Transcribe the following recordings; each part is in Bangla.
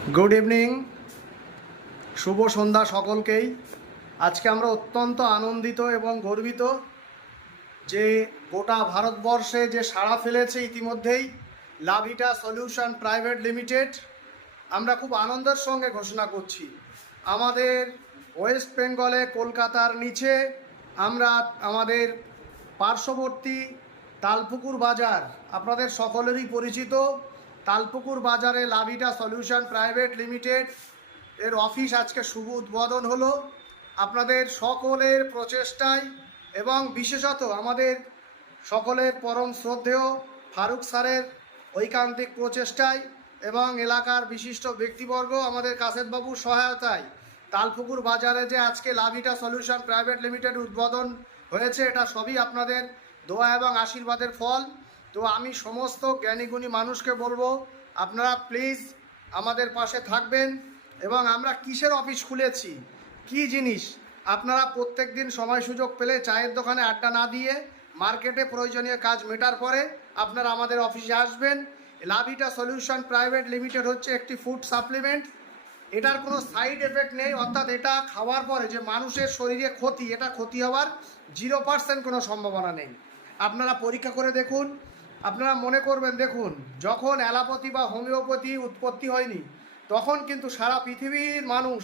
গুড ইভিনিং, শুভ সন্ধ্যা সকলকেই। আজকে আমরা অত্যন্ত আনন্দিত এবং গর্বিত যে গোটা ভারতবর্ষে যে সাড়া ফেলেছে ইতিমধ্যেই লাভিটা সলিউশন প্রাইভেট লিমিটেড। আমরা খুব আনন্দের সঙ্গে ঘোষণা করছি আমাদের ওয়েস্ট বেঙ্গলে কলকাতার নিচে আমরা আমাদের পার্শ্ববর্তী তালপুকুর বাজার, আপনাদের সকলেরই পরিচিত তালপুকুর বাজারে লাভিটা সলিউশন প্রাইভেট লিমিটেড এর অফিস আজকে শুভ উদ্বোধন হলো। আপনাদের সকলের প্রচেষ্টায় এবং বিশেষত আমাদের সকলের পরম শ্রদ্ধেয় ফারুক স্যারের ঐকান্তিক প্রচেষ্টায় এবং এলাকার বিশিষ্ট ব্যক্তিবর্গ আমাদের কাশেদবাবুর সহায়তায় তালপুকুর বাজারে যে আজকে লাভিটা সলিউশন প্রাইভেট লিমিটেড উদ্বোধন হয়েছে, এটা সবই আপনাদের দোয়া এবং আশীর্বাদের ফল। তো আমি সমস্ত জ্ঞানীগুণী মানুষকে বলবো আপনারা প্লিজ আমাদের পাশে থাকবেন। এবং আমরা কিসের অফিস খুলেছি, কি জিনিস, আপনারা প্রত্যেক দিন সময় সুযোগ পেলে চায়ের দোকানে আড্ডা না দিয়ে মার্কেটে প্রয়োজনীয় কাজ মেটার পরে আপনারা আমাদের অফিসে আসবেন। লাভিটা সলিউশন প্রাইভেট লিমিটেড হচ্ছে একটি ফুড সাপ্লিমেন্ট। এটার কোনো সাইড এফেক্ট নেই, অর্থাৎ এটা খাওয়ার পরে যে মানুষের শরীরে ক্ষতি, এটা ক্ষতি হওয়ার 0% কোনো সম্ভাবনা নেই। আপনারা পরীক্ষা করে দেখুন, আপনারা মনে করবেন, দেখুন যখন অ্যালোপ্যাথি বা হোমিওপ্যাথি উৎপত্তি হয়নি তখন কিন্তু সারা পৃথিবীর মানুষ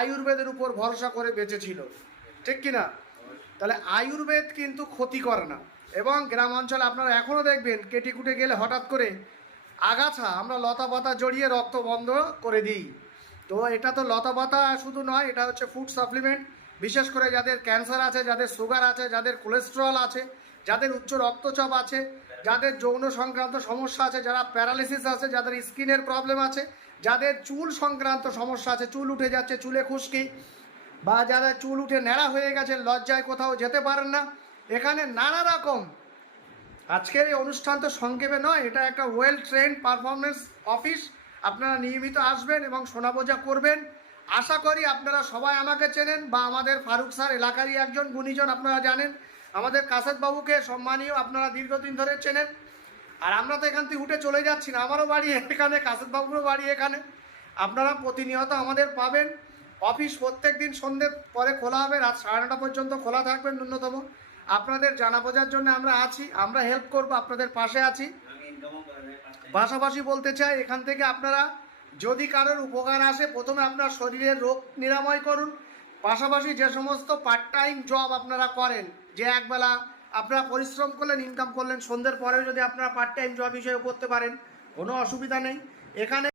আয়ুর্বেদের উপর ভরসা করে বেঁচেছিল, ঠিক কি না? তাহলে আয়ুর্বেদ কিন্তু ক্ষতি করে না। এবং গ্রাম অঞ্চলে আপনারা এখনও দেখবেন কেটিকুটে গেলে হঠাৎ করে আগাছা আমরা লতা পাতা জড়িয়ে রক্ত বন্ধ করে দিই। তো এটা তো লতা পাতা শুধু নয়, এটা হচ্ছে ফুড সাপ্লিমেন্ট। বিশেষ করে যাদের ক্যান্সার আছে, যাদের সুগার আছে, যাদের কোলেস্টেরল আছে, যাদের উচ্চ রক্তচাপ আছে, যাদের যৌন সংক্রান্ত সমস্যা আছে, যারা প্যারালিসিস আছে, যাদের স্কিনের প্রবলেম আছে, যাদের চুল সংক্রান্ত সমস্যা আছে, চুল উঠে যাচ্ছে, চুলে খুশকি, বা যাদের চুল উঠে ন্যাড়া হয়ে গেছে, লজ্জায় কোথাও যেতে পারেন না, এখানে নানা রকম। আজকের এই অনুষ্ঠান তো সংক্ষেপে নয়, এটা একটা ওয়েল ট্রেন্ড পারফরমেন্স অফিস। আপনারা নিয়মিত আসবেন এবং শোনাবোঝা করবেন। আশা করি আপনারা সবাই আমাকে চেনেন বা আমাদের ফারুক স্যার এলাকারই একজন গুণীজন, আপনারা জানেন। আমাদের কাশেদবাবুকে সম্মানীয় আপনারা দীর্ঘদিন ধরে চেনেন। আর আমরা তো এখান থেকে উঠে চলে যাচ্ছি না, আমারও বাড়ি এখানে, কাশেদবাবুরও বাড়ি এখানে। আপনারা প্রতিনিয়ত আমাদের পাবেন। অফিস প্রত্যেক দিন সন্ধ্যে পরে খোলা হবে, রাত 9:30 পর্যন্ত খোলা থাকবেন ন্যূনতম। আপনাদের জানা বোঝার জন্য আমরা আছি, আমরা হেল্প করব, আপনাদের পাশে আছি। পাশাপাশি বলতে চাই, এখান থেকে আপনারা যদি কারোর উপকার আসে, প্রথমে আপনার শরীরের রোগ নিরাময় করুন। পাশাপাশি যে সমস্ত পার্ট টাইম জব আপনারা করেন, যে একবেলা আপনারা পরিশ্রম করলেন, ইনকাম করলেন, সন্ধ্যের পরেও যদি আপনারা পার্ট টাইম জব হিসেবে করতে পারেন, কোনো অসুবিধা নেই। এখানে